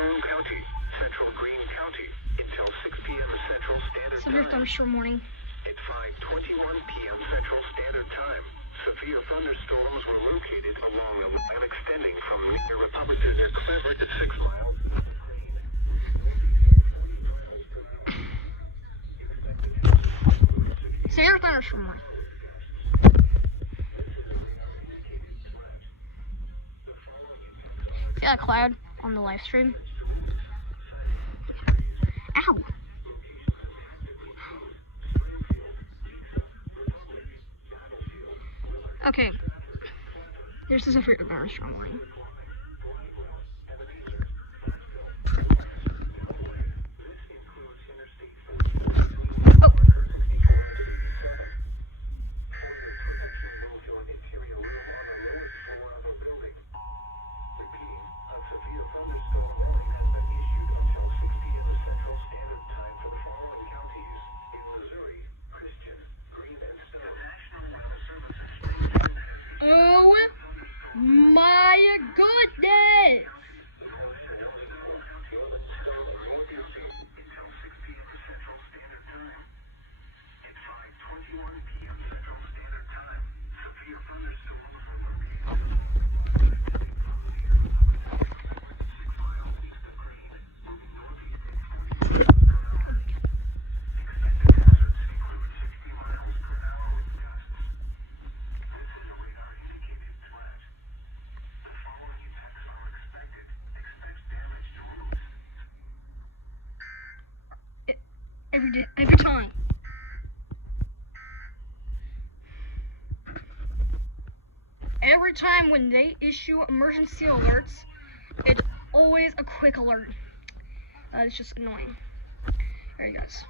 Thunderstorm County, Central Greene County, until 6 p.m. Central Standard Severe Time. thunderstorm warning. At 5:21 p.m. Central Standard Time, severe thunderstorms were located along a line extending from near Republican River to 6 miles. Severe thunderstorm warning. See that cloud on the live stream? Ow! Okay. Here's the severe thunderstorm warning. Oh. Oh my goodness! Every time. Every time when they issue emergency alerts, it's always a quick alert. That is just annoying. Alright guys.